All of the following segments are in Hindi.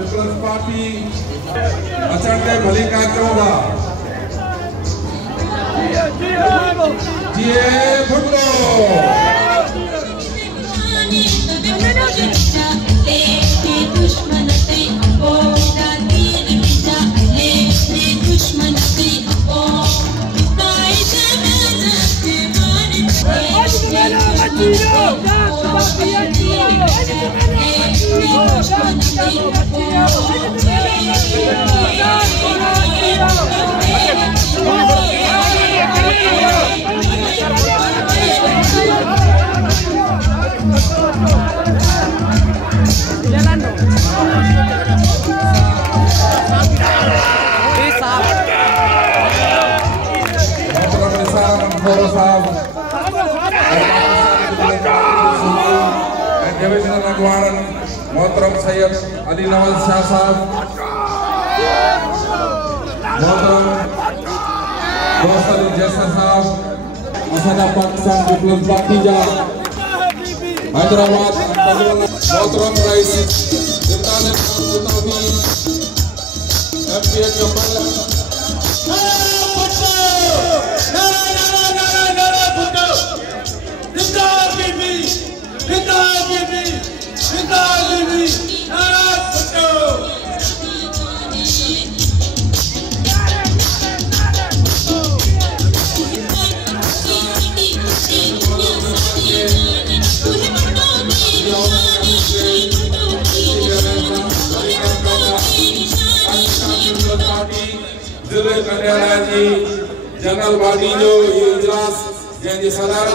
पीपल्स पार्टी अचण ते भली कार्यक्रम दा जीए भुट्टो डिविजनल अगवान मोहतरम सैयद अली नवाज शाह साहब, मोहतरम दोस्त अली जैसा साहब, असदा पाकिस्तान पीपल्स पार्टी जा हैदराबाद मोहतरम rice Imran MPH general body जो ये इजलास जैसे सदर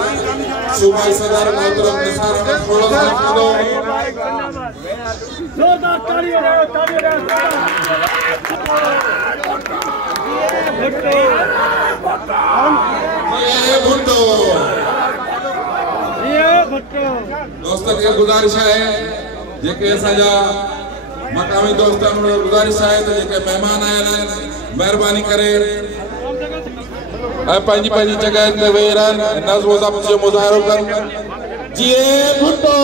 सूबाई सदर मोहतरम निसार अहमद खोड़ा साहब को जोरदार तालियां ये भुट्टो दोस्तों की गुजारिश है जेके असांजा मकामी दोस्तन गुजारिश है तो जेके मेहमान आयल मेहरबानी करे पंजी पंजी जगह ते वेही रहनि नज़्म ज़ब्त जो मुज़ाहिरो कनि जीए भुट्टो।